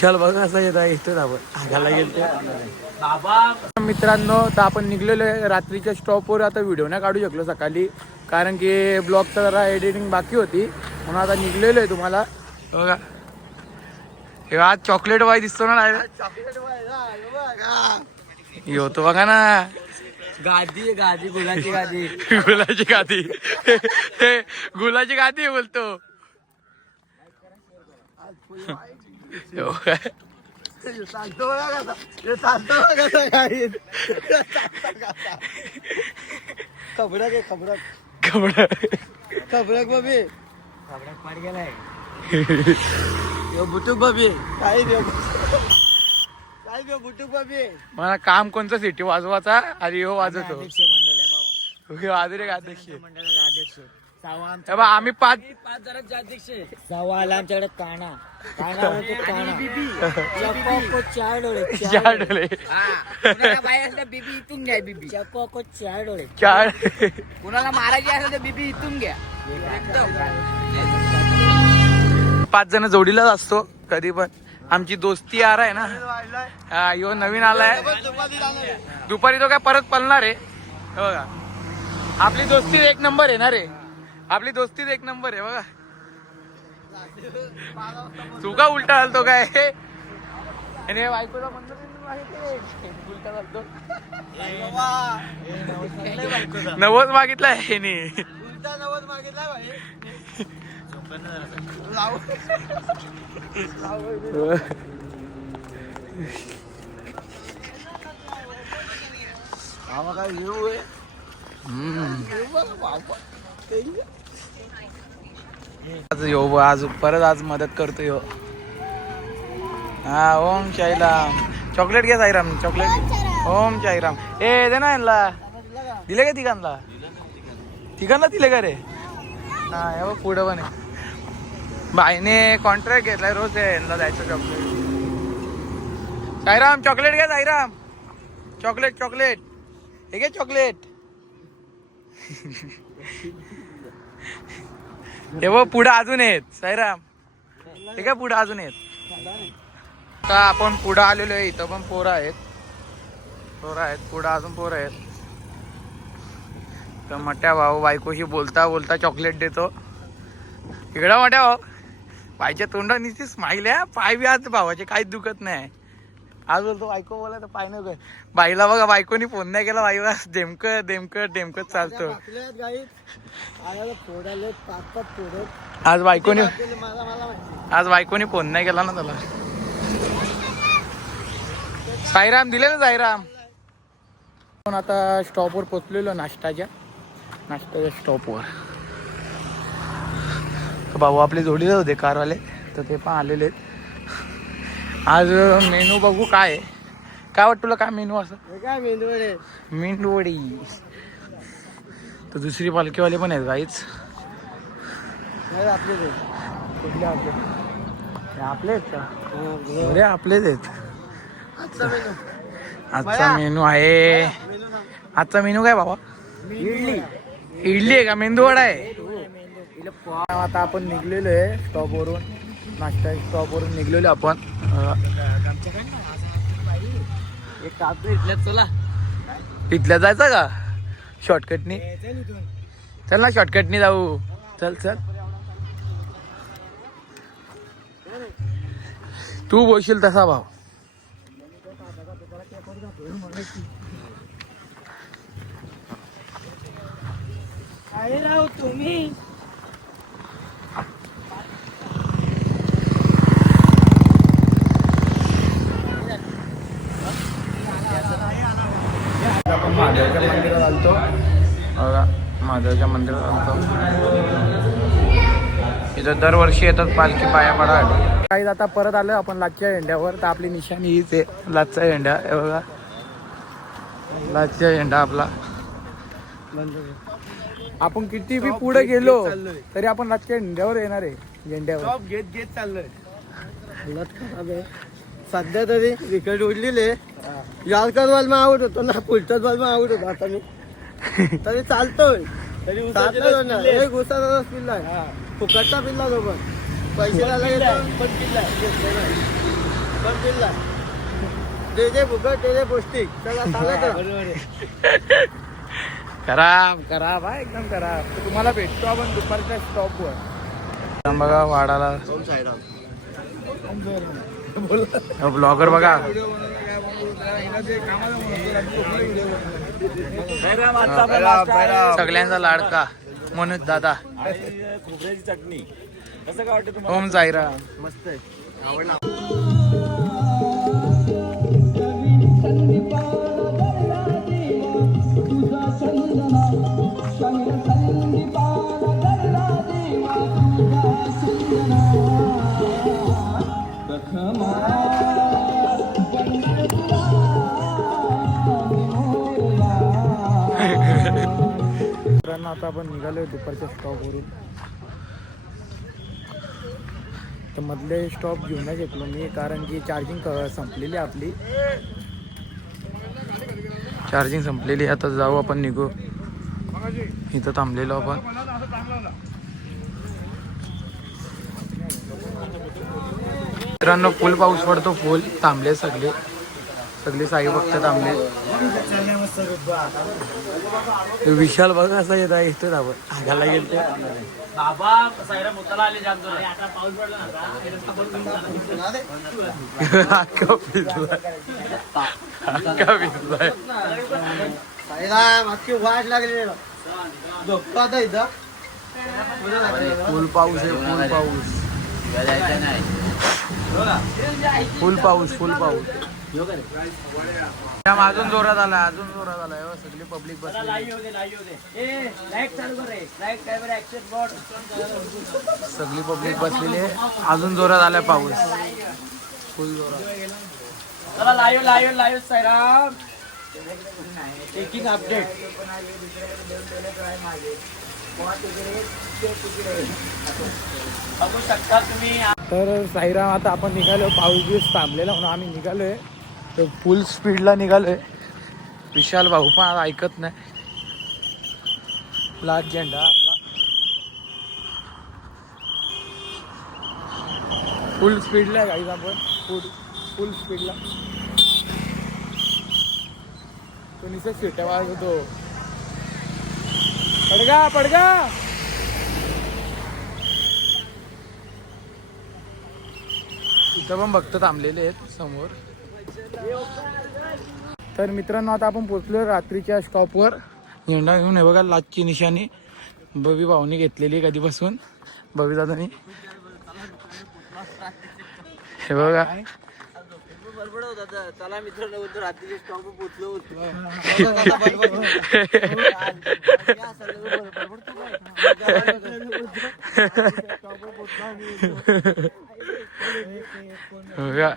विशाल बघा असं येतो आपण आगाला गेलतो बाबा. मित्रांनो तर आपण निघलेलो आहे रात्रीच्या स्टॉपवर. आता व्हिडिओ नाही काढू शकलो सकाळी कारण की ब्लॉगचं जरा एडिटिंग बाकी होती म्हणून आता निघलेलो आहे. तुम्हाला बघा हे आज चॉकलेट बाय दिसतो ना होतो बघा ना गादी गादी गुलाची गादी गुलाची गादी गुलाची गादी बोलतो. खबरक बाबी खबरक पाड गेलाय बुटुक बाबी काय बुटुक बाबी. मला काम कोणतं सिटी वाजवाचा आणि हो वाजवतो अध्यक्ष बनलेला आहे बाबा. वाजू रे अध्यक्ष. मंडळाचा अध्यक्ष आम्ही पाच जणांचे अध्यक्ष. सव्वा आला आमच्याकडे काना काना चप्पो चार डोळे चार डोळे बाई असलं बीबी इथून घ्या बीबी चप्पो चार डोळे चार. कुणाला मारायची असेल तर बीबी इथून घ्या. 5 जण जोडीलाच असतो कधी पण. आमची दोस्ती यार आहे ना. हा यो नवीन आलाय दुपारी तो काय परत पळणार आहे बघा. आपली दोस्ती 1 नंबर आहे ना रे. आपली दोस्तीच 1 नंबर आहे बघा. तू का उलटा चालतो काय आणि बायकोचा मंदिर उलटा चालतो. 90 मागितलाय ह्याने. आज परत आज मदत करतो यो. हा ओम साईराम. चॉकलेट घ्या साईराम चॉकलेट. ओम साईराम. ए दे ना यांना. दिले का तिघांना दिले का रे. हा हे बघ पुढं पण आहे. बाईने कॉन्ट्रॅक्ट घेतलाय रोज यांना द्यायचं चॉकलेट. साईराम चॉकलेट घ्या साईराम. चॉकलेट चॉकलेट हे घे चॉकलेट. हे बघ पुढं अजून आहेत साईराम. हे काय पुढं अजून आहेत. का आपण पुढं आलेलो आहे. इथं पण पोरं आहेत पुढं अजून पोरं आहेत. तर मोठ्या भाऊ बायकोशी बोलता बोलता चॉकलेट देतो. इकडं मोठ्या भाऊ बाईच्या तोंडाने स्माईल आहे. पाय बी आज भावाचे काहीच दुखत नाही. आज बोलतो बायको बोला तर पाय नको. बाईला बघा बायकोनी फोन नाही केला. बाईला डेमकत चालतो. आज बायकोनी फोन नाही केला ना त्याला. साईराम दिले ना साईराम. पण आता स्टॉपवर पोचलेलो नाश्ताच्या स्टॉपवर. भाऊ आपले जोडीला होते कारवाले तर ते पण आलेले आहेत. आज मेनू बघू काय वाटतं तुला काय मेनू असं. काय मेंढवडी. तर दुसरी पालखीवाले पण आहेत काहीच. आपले आहेत का. अरे आपलेच आहेत. आजचा मेनू आहे. आजचा मेनू काय बाबा. इडली आहे का मेंदूवडा आहे. आता आपण निघलेलो आहे स्टॉपवरून. नाश्ता स्टॉपवरून निघलेलो आपण. इथल्या जायचं का शॉर्टकटनी. चल ना शॉर्टकटनी जाऊ. चल तू बोलशील तसा भाव. तुम्ही महादेवच्या मंदिरात आलतो बघा. महादेवच्या मंदिरात आलतो. इथं दरवर्षी येतात पालखी पाया पडायला. काही आता परत आलं आपण लाचच्या झेंड्यावर. तर आपली निशाणी हीच आहे लाचचा झेंडा. हे बघा लाचचा झेंडा आपला. आपण किती बी पुढे गेलो तरी आपण लाचच्या झेंड्यावर येणार आहे. झेंड्यावर घेत चाललोय. सध्या तरी विकेट उडलेले. यारकर बॉल मग आउट होतो ना. पुढच्याच बॉल मग आउट होतो. आता मी तरी चालतोय. एक उसाचा पिल्ला आहे. फुकटचा पिल्ला सोबत पैसे द्यायला पण पिल्ला फुकट दिला जे जे फुकट ते जे पौष्टिक चला चालत करा भाई एकदम करा. तुम्हाला भेटतो आपण दुपारच्या स्टॉपवर. बघा वाडाला ब्लॉगर बघा. सगळ्यांचा लाडका मनोज दादा. खोबऱ्याची चटणी कसं काय वाटतं तुम्हाला? ओम साईरा. मस्त आहे आवडला. आता आपण निघालोय दुपारच्या स्टॉपवरून. तर मधले स्टॉप घेऊनच घेतलो मी कारण की चार्जिंग संपलेली आपली. चार्जिंग संपलेली. आता जाऊ आपण निघू. इथं थांबलेलो आपण. मित्रांनो फुल पाऊस पडतो. फुल थांबले सगळे साई भक्त थांबले. विशाल बघा असा येत आहे. इथं आपण आगाला गेलते. बाबा सायरा मुताला आले जाम जोरात. आता पाऊस पडला ना अख्खा भिजलाय. मागची वाट लागली झोपतो आता इथं. फुल पाऊस आहे. फुल पाऊस. अजून जोरात आलाय. सगळी पब्लिक बस. सगळी पब्लिक बसलेली आहे. अजून जोरात आलाय पाऊस. फुल जोरात. चला लाईव्ह सायराम टेकिंग अपडेट. बघू शकता तुम्ही. तर साईराम आता आपण निघालो. पाऊस दिवस थांबलेला म्हणून आम्ही निघालोय. तर फुल स्पीडला निघालोय. विशाल भाऊ पण आता ऐकत नाही. ब्लॅक झेंडा आपला फुल स्पीडला गाईज. आपण फुल स्पीडला. तो निसर्ग सिट्या वाजत होतो. पडगा. इथं पण भक्त थांबलेले आहेत समोर. तर मित्रांनो आता आपण पोचलो रात्रीच्या स्टॉपवर. झेंडा घेऊन हे बघा लाचची निशाणी बबी भाऊनी घेतलेली कधीपासून. बबी दादानी हे बघा. बरोबर होता. चला मित्रांनो रात्रीच्या स्टॉपवर पोहोचलो बघा.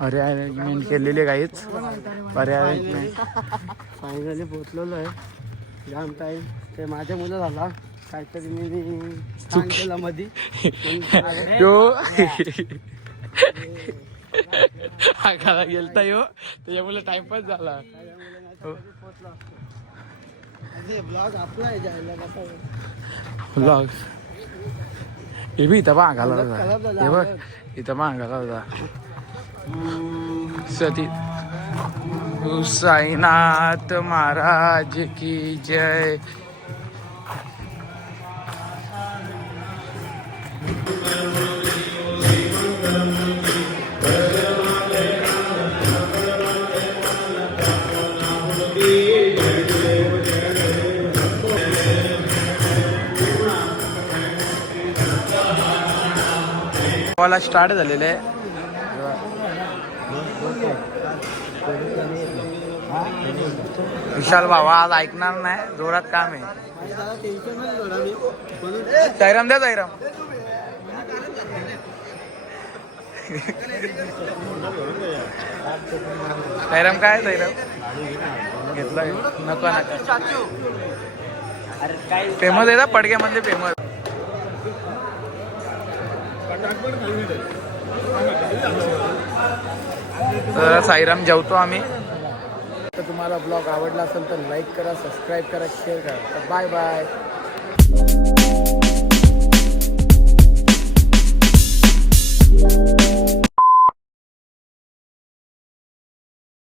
अरे अरेंजमेंट केलेली काहीच. अरे अरेंजमेंट फायनली पोहोचलेलो आहे. जाम टाईम ते माझ्या मुलं झाला काहीतरी मी केला मधी. आगाला गेलता यो त्याच्यामुळे टाइमपास झाला. ब्लॉग आपला आहे जायला ब्लॉग हे बी इथं आगाला होता. हे बघ इथं आगाला होता. सती साईनाथ महाराज की जय. वाला स्टार्ट झालेलं आहे. विशाल भावा आज ऐकणार नाही. जोरात काम आहे. साईराम द्या साईराम. साईराम काय साईराम घेतला नको नका. फेमस आहे ना पडक्यामध्ये फेमस. तर साईराम जेवतो आम्ही. तर तुम्हाला ब्लॉग आवडला असेल तर लाईक करा, सबस्क्राईब करा, शेअर करा. Bye bye.